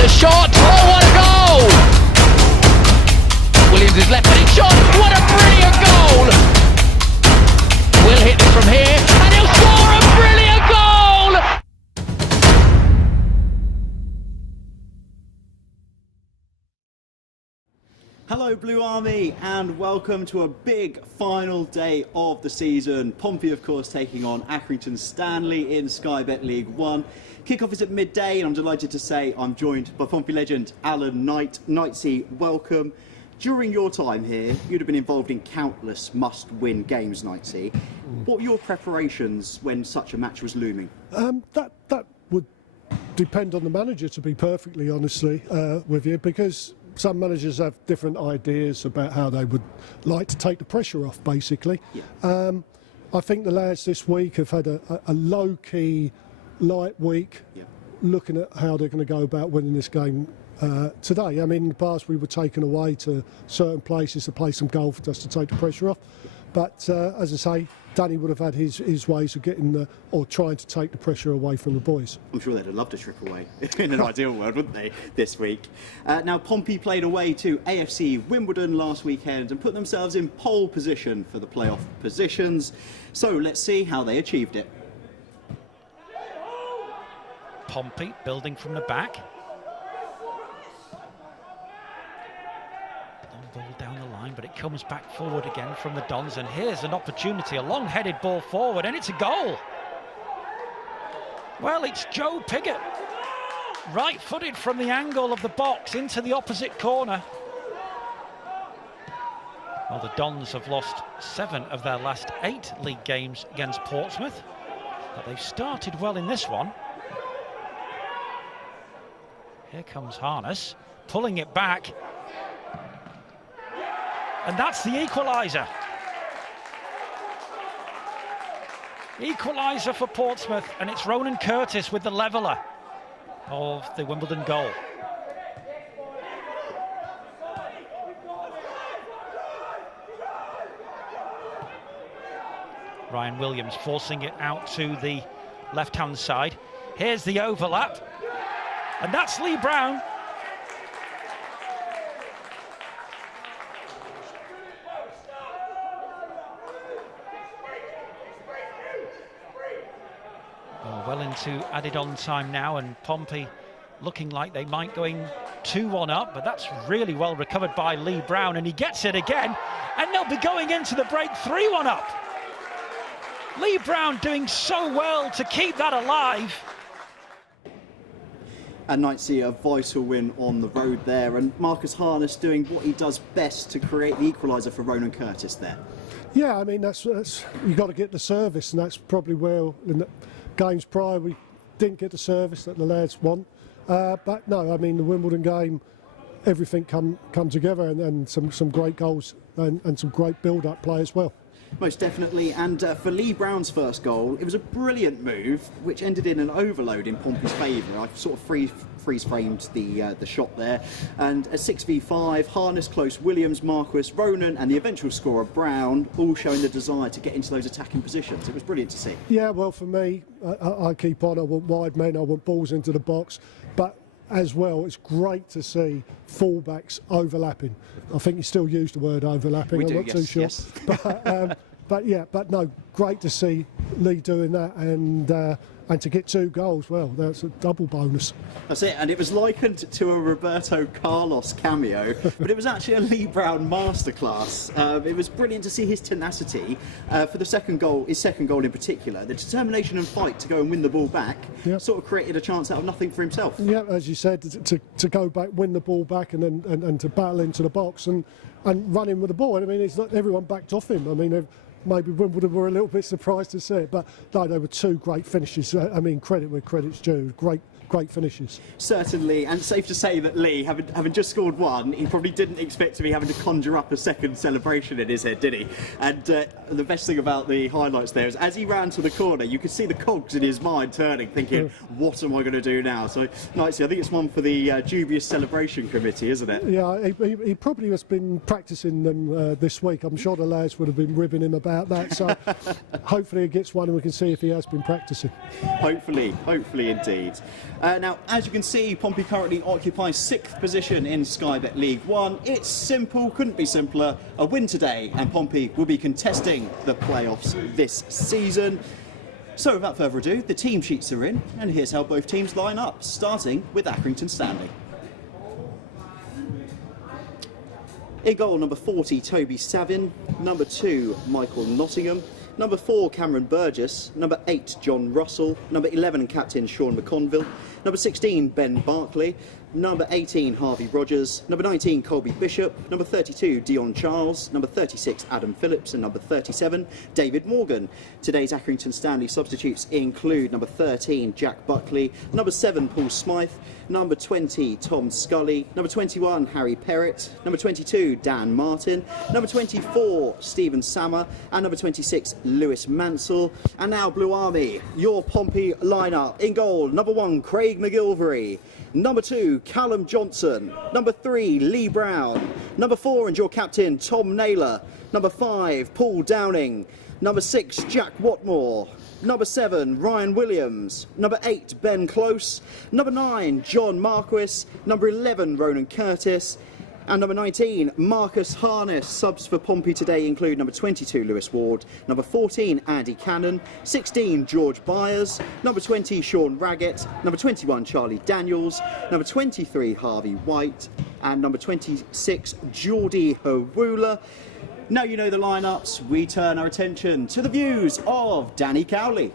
the shot. Oh, what a goal! Williams is left-footed shot. What a brilliant goal! Will hit it from here, and he'll score a brilliant goal! Hello Blue Army and welcome to a big final day of the season. Pompey of course taking on Accrington Stanley in Sky Bet League 1. Kickoff is at midday and I'm delighted to say I'm joined by Pompey legend Alan Knight. Knightsy, welcome. During your time here, you'd have been involved in countless must-win games, Knightsy. What were your preparations when such a match was looming? That would depend on the manager, to be perfectly honestly with you, because some managers have different ideas about how they would like to take the pressure off, basically. Yeah. I think the lads this week have had a low-key, light week, yeah, looking at how they're going to go about winning this game today. I mean, in the past we were taken away to certain places to play some golf just to take the pressure off. But as I say, Danny would have had his ways of getting or trying to take the pressure away from the boys. I'm sure they'd have loved a trip away in an ideal world, wouldn't they, this week? Now, Pompey played away to AFC Wimbledon last weekend and put themselves in pole position for the playoff positions. So let's see how they achieved it. Pompey building from the back. Ball down the line, but it comes back forward again from the Dons, and here's an opportunity, a long-headed ball forward, and it's a goal. Well, it's Joe Piggott, right-footed from the angle of the box into the opposite corner. Well, the Dons have lost 7 of their last 8 league games against Portsmouth, but they've started well in this one. Here comes Harness, pulling it back. And that's the equaliser. Equaliser for Portsmouth, and it's Ronan Curtis with the leveller of the Wimbledon goal. Ryan Williams forcing it out to the left-hand side. Here's the overlap, and that's Lee Brown. Well into added on time now, and Pompey looking like they might going 2-1 up, but that's really well recovered by Lee Brown, and he gets it again, and they'll be going into the break 3-1 up. Lee Brown doing so well to keep that alive. And Knightsy, a vital win on the road there, and Marcus Harness doing what he does best to create the equaliser for Ronan Curtis there. Yeah, I mean, that's you've got to get the service, and that's probably where in the games prior we didn't get the service that the lads want. But no, I mean, the Wimbledon game, everything come together, and some great goals and some great build-up play as well. Most definitely, and for Lee Brown's first goal, it was a brilliant move which ended in an overload in Pompey's favour. I sort of freeze-framed the shot there, and a 6v5, Harness, Close, Williams, Marquis, Ronan and the eventual scorer Brown, all showing the desire to get into those attacking positions. It was brilliant to see. Yeah, well, for me, I keep on, I want wide men, I want balls into the box, but as well, it's great to see fullbacks overlapping. I think you still use the word overlapping. I'm not too sure. Yes. But no, great to see Lee doing that, and to get 2 goals, well, that's a double bonus. That's it, and it was likened to a Roberto Carlos cameo, but it was actually a Lee Brown masterclass. It was brilliant to see his tenacity for the second goal, his second goal in particular. The determination and fight to go and win the ball back, yep, sort of created a chance out of nothing for himself. Yeah, as you said, to go back, win the ball back, and to battle into the box and run in with the ball. I mean, it's like everyone backed off him. I mean, maybe Wimbledon were a little bit surprised to see it, but no, they were 2 great finishes. I mean, credit where credit's due. Great finishes. Certainly, and safe to say that Lee, having just scored 1, he probably didn't expect to be having to conjure up a second celebration in his head, did he? And the best thing about the highlights there is, as he ran to the corner, you could see the cogs in his mind turning, thinking, what am I going to do now? So, Knightsy, I think it's one for the dubious celebration committee, isn't it? Yeah, he probably has been practising them this week. I'm sure the lads would have been ribbing him about that, so hopefully he gets one and we can see if he has been practising. Hopefully indeed. Now, as you can see, Pompey currently occupies 6th position in Sky Bet League 1. It's simple, couldn't be simpler. A win today, and Pompey will be contesting the playoffs this season. So, without further ado, the team sheets are in, and here's how both teams line up, starting with Accrington Stanley. In goal, number 40, 𝗙𝗥𝗩𝗘, number 2, Michael Nottingham, number 4, Cameron Burgess, number 8, John Russell, number 11, captain Sean McConville, number 16, Ben Barclay, number 18, Harvey Rogers, number 19, Colby Bishop, number 32, Dion Charles, number 36, Adam Phillips, and number 37, David Morgan. Today's Accrington Stanley substitutes include number 13, Jack Buckley, number 7, Paul Smythe, number 20, Tom Scully, number 21, Harry Perrett, number 22, Dan Martin, number 24, Stephen Sammer, and number 26, Lewis Mansell. And now Blue Army, your Pompey lineup. In goal, number 1, Craig McGilvery, number 2, Callum Johnson, number 3, Lee Brown, number 4 and your captain Tom Naylor, number 5, Paul Downing, number 6, Jack Watmore, number 7, Ryan Williams, number 8, Ben Close, number 9, John Marquis, number 11, Ronan Curtis, and number 19, Marcus Harness. Subs for Pompey today include number 22, Lewis Ward, number 14, Andy Cannon, 16, George Byers, number 20, Sean Raggett, number 21, Charlie Daniels, number 23, Harvey White, and number 26, Geordie Hawula. Now you know the lineups, we turn our attention to the views of Danny Cowley.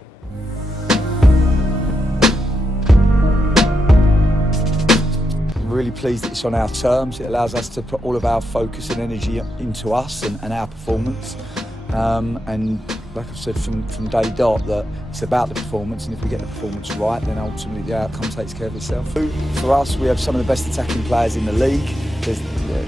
Really pleased that it's on our terms. It allows us to put all of our focus and energy into us and our performance. And like I've said from day dot, that it's about the performance, and if we get the performance right, then ultimately the outcome takes care of itself. For us, we have some of the best attacking players in the league. There's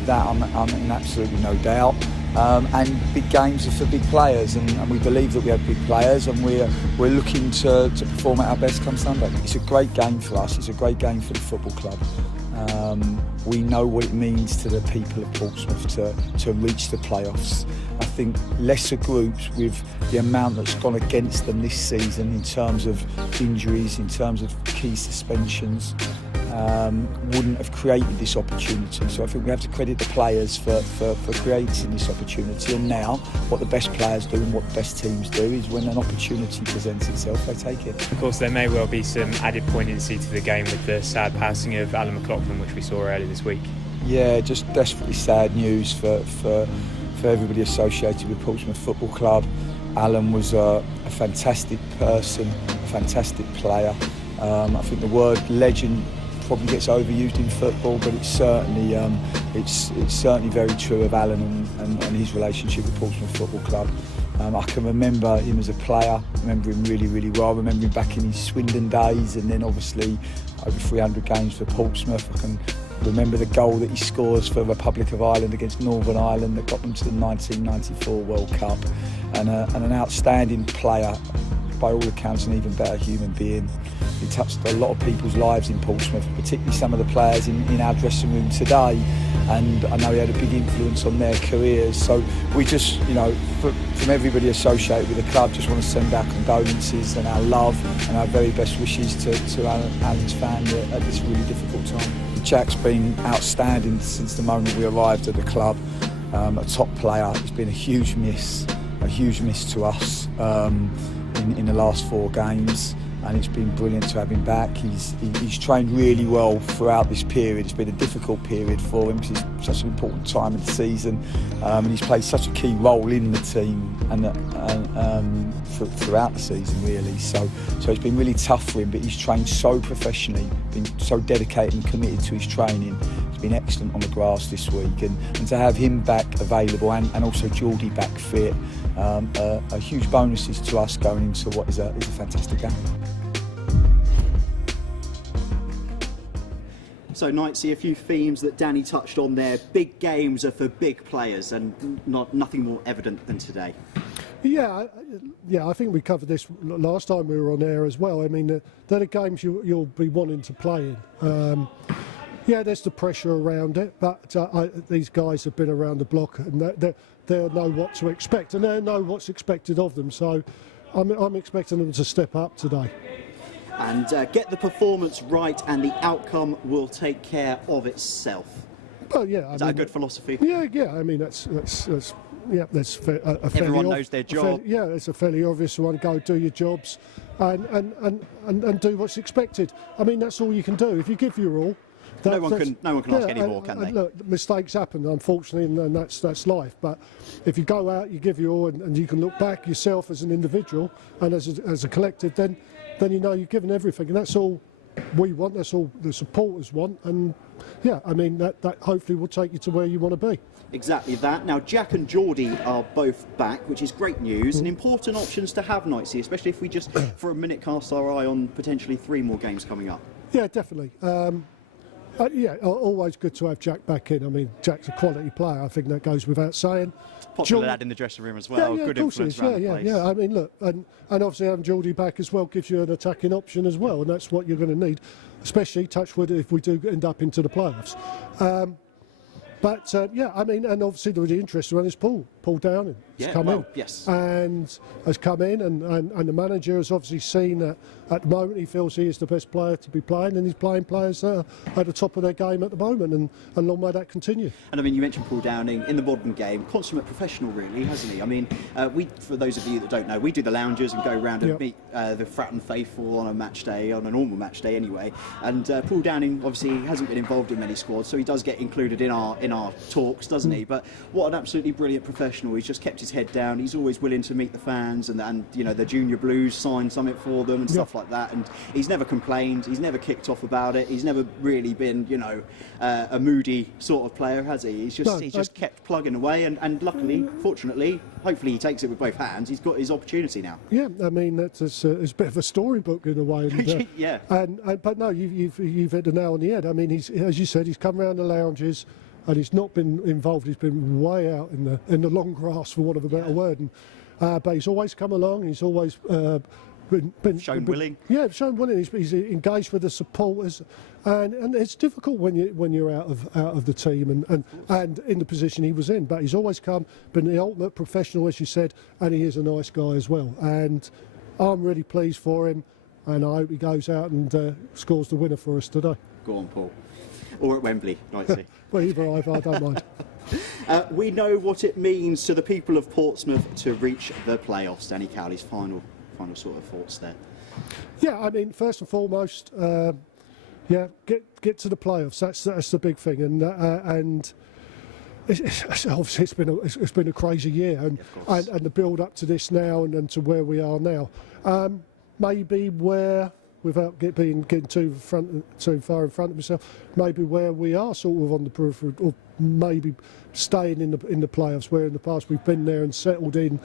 that I'm in absolutely no doubt. And big games are for big players, and we believe that we have big players, and we're looking to perform at our best come Sunday. It's a great game for us. It's a great game for the football club. We know what it means to the people of Portsmouth to reach the playoffs. I think lesser groups, with the amount that's gone against them this season in terms of injuries, in terms of key suspensions, wouldn't have created this opportunity. So I think we have to credit the players for creating this opportunity. And now what the best players do and what the best teams do is when an opportunity presents itself, they take it. Of course, there may well be some added poignancy to the game with the sad passing of Alan McLaughlin, which we saw earlier this week. Yeah, just desperately sad news for everybody associated with Portsmouth Football Club. Alan was a fantastic person, a fantastic player. I think the word legend probably gets overused in football, but it's certainly very true of Alan and his relationship with Portsmouth Football Club. I can remember him as a player, remember him really, really well. I remember him back in his Swindon days, and then obviously over 300 games for Portsmouth. I can remember the goal that he scores for the Republic of Ireland against Northern Ireland that got them to the 1994 World Cup, and an outstanding player, by all accounts an even better human being. He touched a lot of people's lives in Portsmouth, particularly some of the players in our dressing room today, and I know he had a big influence on their careers. So we just, from everybody associated with the club, just want to send our condolences and our love and our very best wishes to Alan's family at this really difficult time. Jack's been outstanding since the moment we arrived at the club, a top player. He's been a huge miss to us in the last 4 games. And it's been brilliant to have him back. He's trained really well throughout this period. It's been a difficult period for him because it's such an important time of the season, and he's played such a key role in the team and throughout the season, really. So it's been really tough for him, but he's trained so professionally, been so dedicated and committed to his training. He's been excellent on the grass this week, and to have him back available and also Geordie back fit, are huge bonuses to us going into what is a fantastic game. So, Knightsy, a few themes that Danny touched on there. Big games are for big players, and nothing more evident than today. Yeah, I think we covered this last time we were on air as well. I mean, they're the games you'll be wanting to play in. Yeah, there's the pressure around it, but these guys have been around the block, and they'll know what to expect, and they know what's expected of them. So I'm expecting them to step up today. and get the performance right, and the outcome will take care of itself. Well, yeah, Is that a good philosophy? Yeah. I mean, that's everyone knows their job. It's a fairly obvious one. Go do your jobs, and do what's expected. I mean, that's all you can do. If you give your all, no one can ask any more, can they? Look, mistakes happen, unfortunately, and that's life. But if you go out, you give your all, and you can look back yourself as an individual and as a collective, then you know you've given everything, and that's all we want. That's all the supporters want, and yeah, I mean that hopefully will take you to where you want to be. Exactly that. Now, Jack and Geordie are both back, which is great news and important options to have, Knightsy, especially if we just for a minute cast our eye on potentially 3 more games coming up. Yeah, definitely. Always good to have Jack back in. I mean, Jack's a quality player. I think that goes without saying. Popular lad in the dressing room as well. Good influence around the place. Yeah. I mean, look, and obviously having Geordie back as well gives you an attacking option as well, and that's what you're going to need, especially touch wood if we do end up into the playoffs. I mean, and obviously the really interesting one is Paul Downing. He's come in. Yes. And has come in, and the manager has obviously seen that at the moment he feels he is the best player to be playing, and he's playing players that are at the top of their game at the moment, and long may that continue. And I mean, you mentioned Paul Downing in the modern game, consummate professional, really, hasn't he? I mean, for those of you that don't know, we do the lounges and go around and meet the Fratton faithful on a match day, on a normal match day anyway. And Paul Downing obviously hasn't been involved in many squads, so he does get included in our talks, doesn't he? But what an absolutely brilliant professional. He's just kept his head down. He's always willing to meet the fans, and you know, the junior blues signed something for them and stuff like that. And he's never complained. He's never kicked off about it. He's never really been, you know, a moody sort of player, has he? He's just kept plugging away, and luckily, fortunately, hopefully he takes it with both hands. He's got his opportunity now. Yeah, I mean, it's a bit of a storybook in a way. And, yeah. But no, you've hit the nail on the head. I mean, as you said, he's come around the lounges. And he's not been involved. He's been way out in the long grass, for want of a better word. And, but he's always come along. He's always been shown willing. Yeah, shown willing. He's engaged with the supporters, and it's difficult when you're out of the team and in the position he was in. But he's always been the ultimate professional, as you said, and he is a nice guy as well. And I'm really pleased for him, and I hope he goes out and scores the winner for us today. Go on, Paul. Or at Wembley, nicely. Well, either I don't mind. We know what it means to the people of Portsmouth to reach the playoffs. Danny Cowley's final sort of thoughts there. Yeah, I mean, first and foremost, get to the playoffs. That's the big thing, and obviously it's been a crazy year, and the build up to this now and to where we are now. Maybe where, without getting too far in front of myself, maybe where we are sort of on the periphery, or maybe staying in the playoffs, where in the past we've been there and settled in,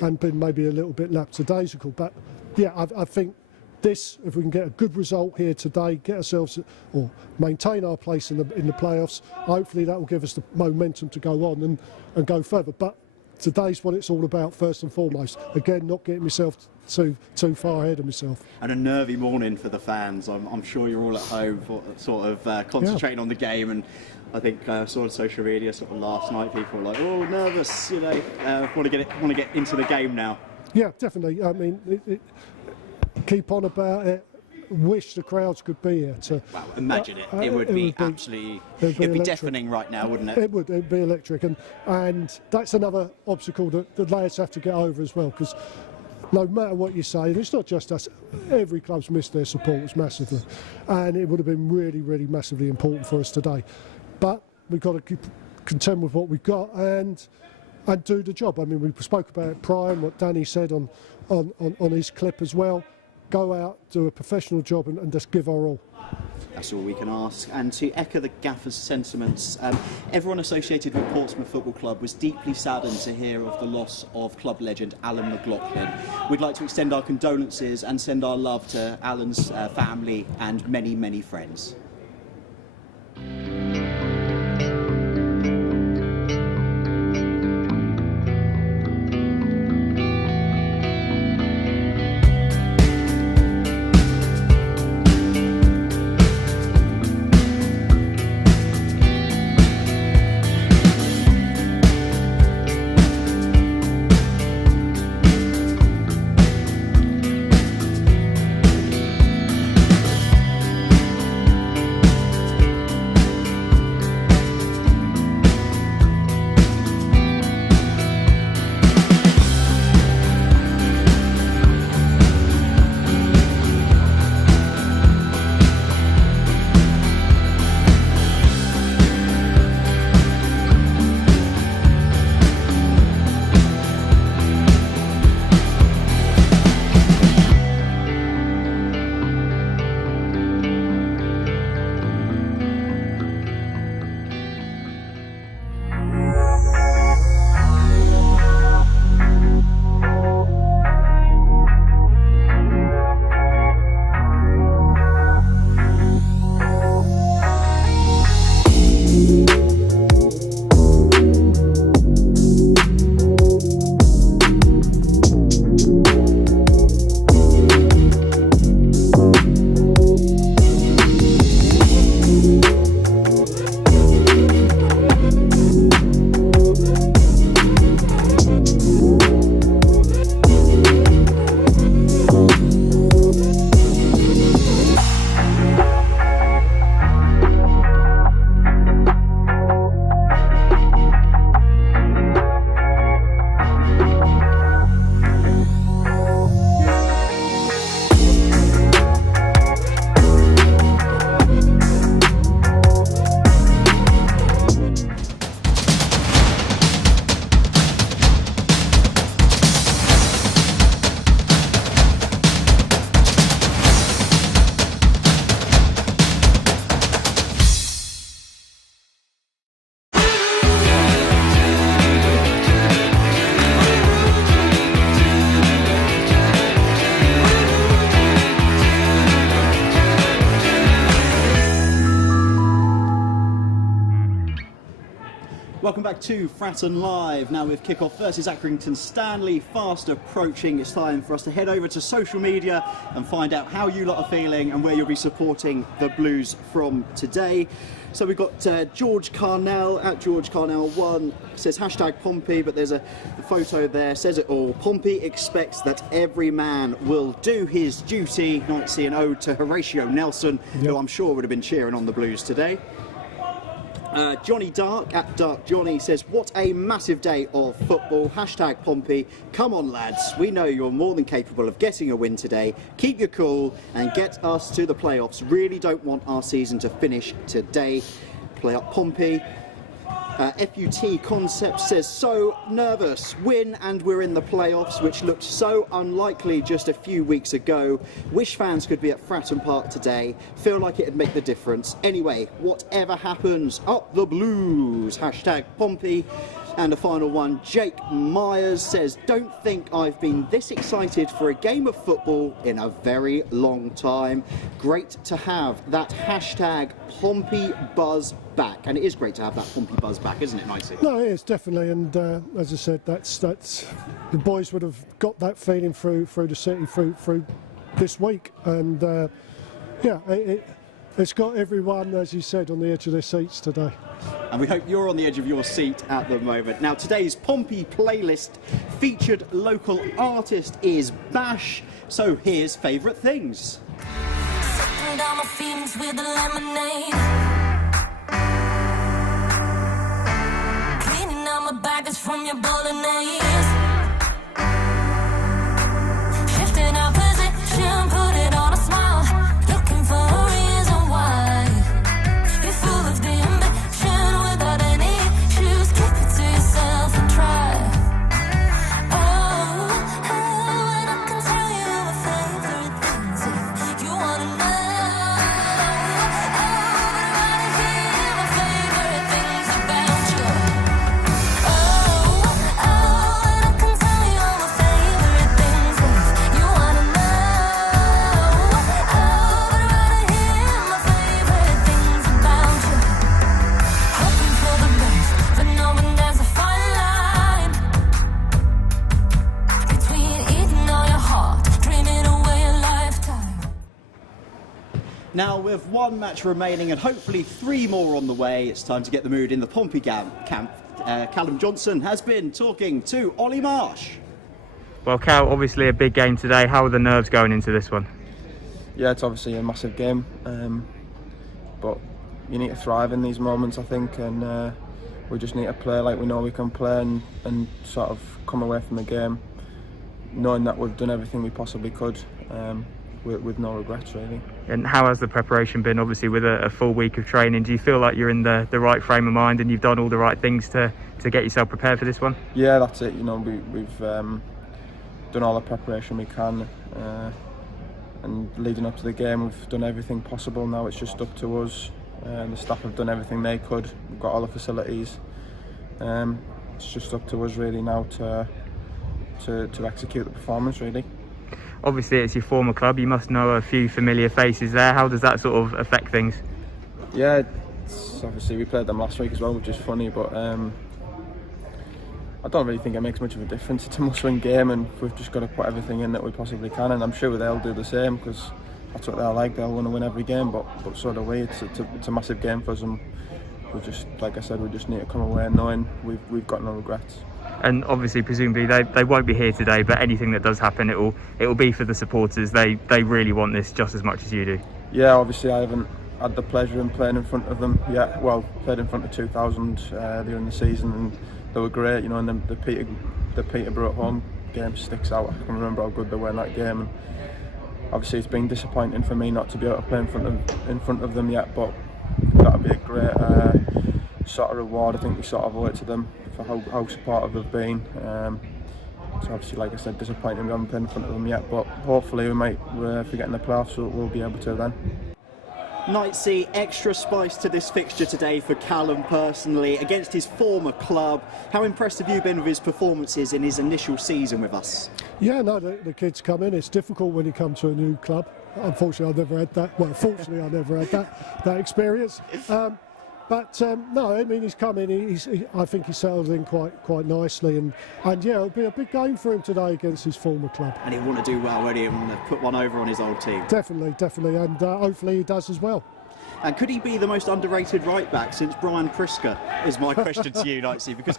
and been maybe a little bit lackadaisical. But yeah, I think if we can get a good result here today, get ourselves or maintain our place in the playoffs, hopefully that will give us the momentum to go on and go further. But today's what it's all about, first and foremost. Again, not getting myself too far ahead of myself. And a nervy morning for the fans. I'm sure you're all at home sort of concentrating on the game. And I think I saw on social media sort of last night, people were like, "Oh, nervous," you know, want to get into the game now. Yeah, definitely. I mean, keep on about it. Wish the crowds could be here. Wow, imagine it. It would be absolutely. It'd be deafening right now, wouldn't it? It'd be electric, and that's another obstacle that the lads have to get over as well. Because no matter what you say, and it's not just us. Every club's missed their supporters massively, and it would have been really, really massively important for us today. But we've got to contend with what we've got and do the job. I mean, we spoke about it prior, and what Danny said on his clip as well. Go out, do a professional job, and just give our all. That's all we can ask. And to echo the gaffer's sentiments, everyone associated with Portsmouth Football Club was deeply saddened to hear of the loss of club legend Alan McLaughlin. We'd like to extend our condolences and send our love to Alan's family and many, many friends. Welcome back to Fratton Live. Now with kickoff versus Accrington Stanley fast approaching, it's time for us to head over to social media and find out how you lot are feeling and where you'll be supporting the Blues from today. So we've got George Carnell at George Carnell1 says #Pompey, but there's the photo there says it all. Pompey expects that every man will do his duty. Nice see an ode to Horatio Nelson, who I'm sure would have been cheering on the Blues today. Johnny Dark at Dark Johnny says, what a massive day of football. #Pompey. Come on, lads. We know you're more than capable of getting a win today. Keep your cool and get us to the playoffs. Really don't want our season to finish today. Play up Pompey. FUT Concept says, so nervous. Win and we're in the playoffs, which looked so unlikely just a few weeks ago. Wish fans could be at Fratton Park today. Feel like it'd make the difference. Anyway, whatever happens, up the Blues. #Pompey. And a final one, Jake Myers says, don't think I've been this excited for a game of football in a very long time. Great to have that #Pompey buzz back. And it is great to have that Pompey buzz back, isn't it, Nicey? No, it is, definitely. And as I said, that's the boys would have got that feeling through the city, through this week. And yeah, it's got everyone, as you said, on the edge of their seats today. And we hope you're on the edge of your seat at the moment. Now, today's Pompey playlist featured local artist is Bash. So here's favourite things. Sucking down my feelings with a lemonade. Cleaning out my baggage from your bolognese. Shifting our position, put it on a smile. Looking for a reason why. You're full of the ambition without any issues. Keep it to yourself and try. Oh, and I can tell you my favorite things if you wanna know. Oh, I'd rather hear my favorite things about you. Oh, and I can tell you all my favorite things if you wanna know. Oh, I'd rather hear my favorite things about you. Hoping for the best, but knowing there's a fine line between eating all your heart, dreaming away a lifetime. Now, with one match remaining and hopefully 3 more on the way, it's time to get the mood in the Pompey camp. Callum Johnson has been talking to Ollie Marsh. Well, Cal, obviously a big game today. How are the nerves going into this one? Yeah, it's obviously a massive game, but you need to thrive in these moments, I think, and we just need to play like we know we can play and sort of come away from the game knowing that we've done everything we possibly could, with no regrets, really. And how has the preparation been, obviously, with a full week of training? Do you feel like you're in the right frame of mind and you've done all the right things to get yourself prepared for this one? Yeah, that's it. You know, we've done all the preparation we can, and leading up to the game, we've done everything possible. Now it's just up to us. The staff have done everything they could. We've got all the facilities. It's just up to us really now to execute the performance, really. Obviously, it's your former club. You must know a few familiar faces there. How does that sort of affect things? Yeah, obviously we played them last week as well, which is funny, but I don't really think it makes much of a difference. It's a must-win game, and we've just got to put everything in that we possibly can, and I'm sure they'll do the same because that's what they're like. They'll want to win every game, but so do we. It's a massive game for us, and we just, like I said, we just need to come away knowing we've got no regrets. And obviously, presumably, they won't be here today, but anything that does happen, it will be for the supporters. They really want this just as much as you do. Yeah, obviously I haven't had the pleasure in playing in front of them yet. Well, played in front of 2,000 during the season, and they were great, you know. And the Peterborough home game sticks out. I can remember how good they were in that game. And obviously, it's been disappointing for me not to be able to play in front of them yet, but that'll be a great sort of reward. I think we sort of owe it to them for how supportive they've been. So obviously, like I said, disappointing we haven't played in front of them yet, but hopefully we might, if we get in the playoffs, we'll be able to then. Knightsea, extra spice to this fixture today for Callum personally, against his former club. How impressed have you been with his performances in his initial season with us? Yeah, no, the kids come in. It's difficult when you come to a new club. Unfortunately, I never had that. Well, fortunately, I never had that experience. But no, I mean, he's come in. I think he settled in quite nicely, and yeah, it'll be a big game for him today against his former club. And he'll want to do well, won't he? And want to put one over on his old team. Definitely, and hopefully he does as well. And could he be the most underrated right back since Brian Prisker? Is my question to you, Knightsy, because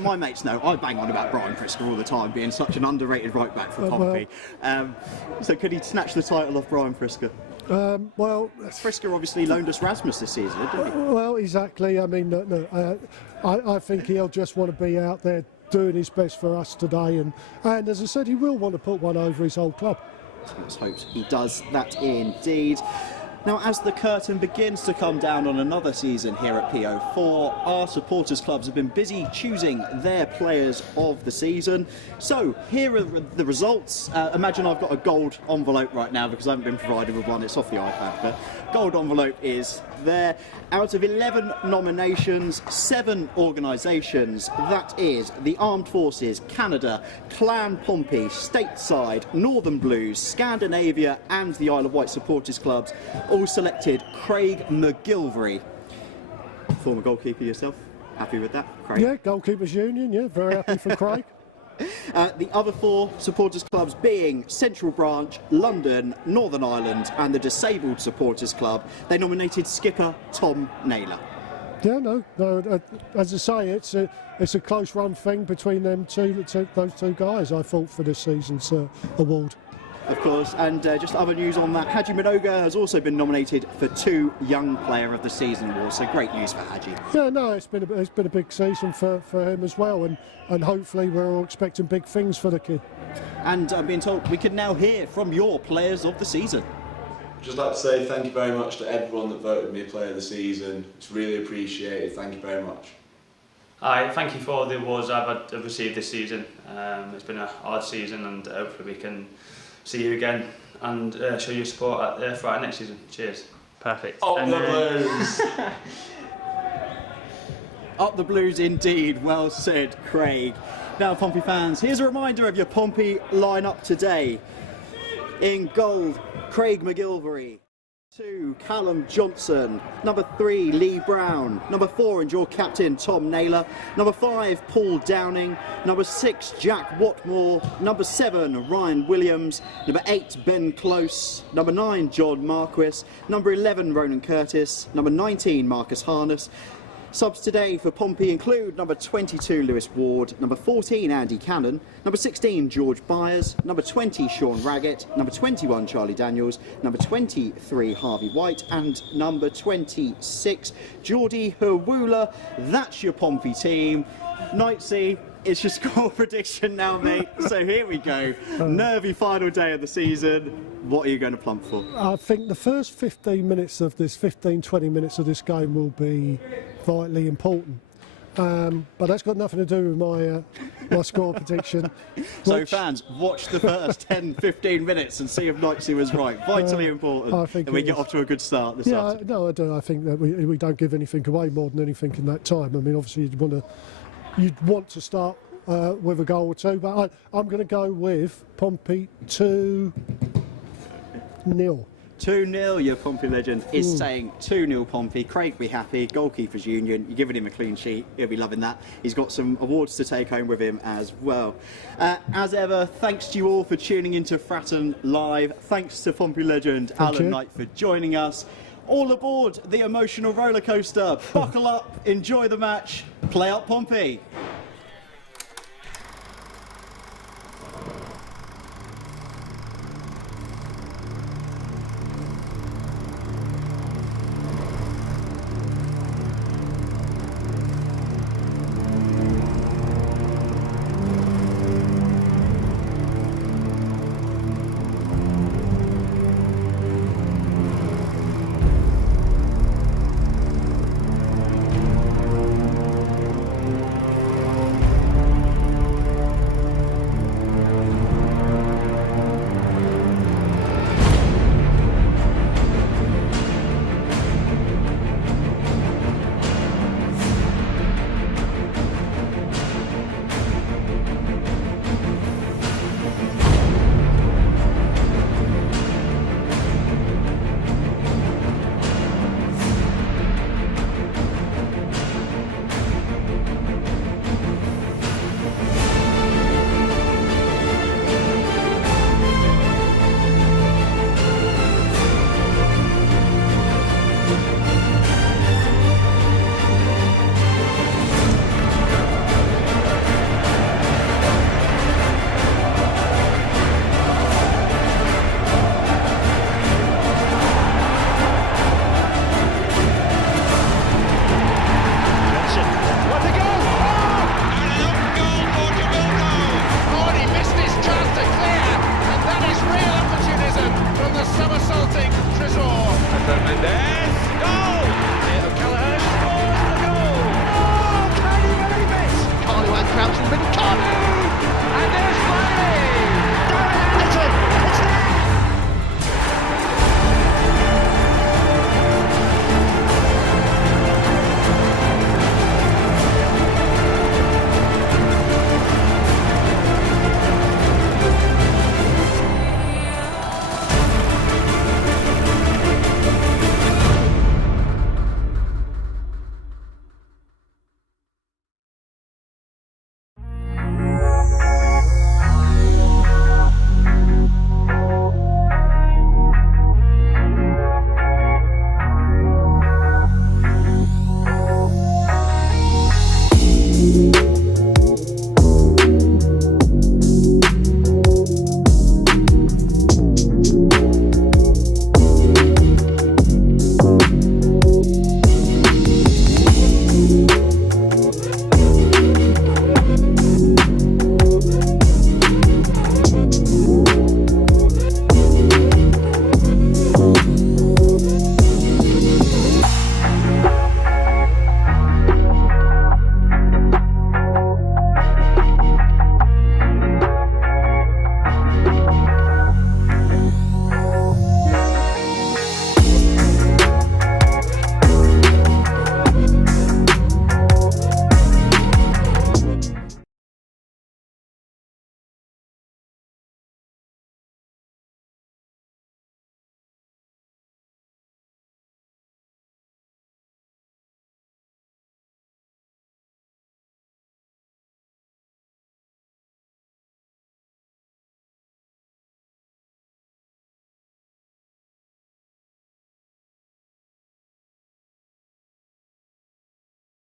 my mates know I bang on about Brian Prisker all the time being such an underrated right back for Pompey. So could he snatch the title off Brian Prisker? Well, Prisker obviously loaned us Rasmus this season, didn't he? Well, exactly. I mean, I think he'll just want to be out there doing his best for us today, and as I said, he will want to put one over his old club. Let's hope he does that indeed. Now, as the curtain begins to come down on another season here at PO4, our supporters clubs have been busy choosing their players of the season. So, here are the results. Imagine I've got a gold envelope right now because I haven't been provided with one. It's off the iPad, but gold envelope is there. Out of 11 nominations, 7 organisations, that is the Armed Forces, Canada, Clan Pompey, Stateside, Northern Blues, Scandinavia and the Isle of Wight supporters clubs, all selected 𝗟𝗓𝗓𝗡. Former goalkeeper yourself, happy with that, Craig? Yeah, goalkeepers union, yeah, very happy for Craig. The other 4 supporters clubs being Central Branch, London, Northern Ireland and the Disabled Supporters Club. They nominated skipper Tom Naylor. Yeah, no. As I say, it's a close run thing between them those two guys, I thought, for this season's award. Of course, and just other news on that, 𝗟𝗓𝗩𝗘 has also been nominated for 2 Young Player of the Season awards, so great news for Hadji. Yeah, no, it's been a big season for him as well, and hopefully we're all expecting big things for the kid. And I'm being told we can now hear from your players of the season. Just like to say thank you very much to everyone that voted me Player of the Season. It's really appreciated, thank you very much. Hi, thank you for all the awards I've received this season. It's been a hard season and hopefully we can see you again and show your support at Fratton next season. Cheers. Perfect. Up the Blues! Up the Blues indeed, well said, Craig. Now, Pompey fans, here's a reminder of your Pompey lineup today. In goal, Craig McGilvery. 2, Callum Johnson. Number 3, Lee Brown. Number 4, and your captain, Tom Naylor. Number 5, Paul Downing. Number 6, Jack Watmore. Number 7, Ryan Williams. Number 8, Ben Close. Number 9, John Marquis. Number 11, Ronan Curtis. Number 19, Marcus Harness. Subs today for Pompey include number 22 Lewis Ward, number 14 Andy Cannon, number 16 George Byers, number 20 Sean Raggett, number 21 Charlie Daniels, number 23 Harvey White and number 26 Geordie Hawula. That's your Pompey team. Knightsy, it's your score prediction now, mate. So here we go. Nervy final day of the season. What are you going to plump for? I think the first 15 minutes of this, 15-20 minutes of this game will be vitally important. But that's got nothing to do with my score prediction. So fans, watch the first 10-15 minutes and see if Knightsy was right. Vitally important. I think and we get off to a good start this afternoon. No, I do. I think that we don't give anything away more than anything in that time. I mean, obviously you'd want to start with a goal or 2, but I'm going to go with Pompey 2-0. 2-0, your Pompey legend is saying 2-0 Pompey. Craig be happy, goalkeepers union, you're giving him a clean sheet, he'll be loving that. He's got some awards to take home with him as well. As ever, thanks to you all for tuning into Fratton Live. Thanks to Pompey legend Alan Knight for joining us. All aboard the emotional roller coaster. Buckle up, enjoy the match, play up Pompey.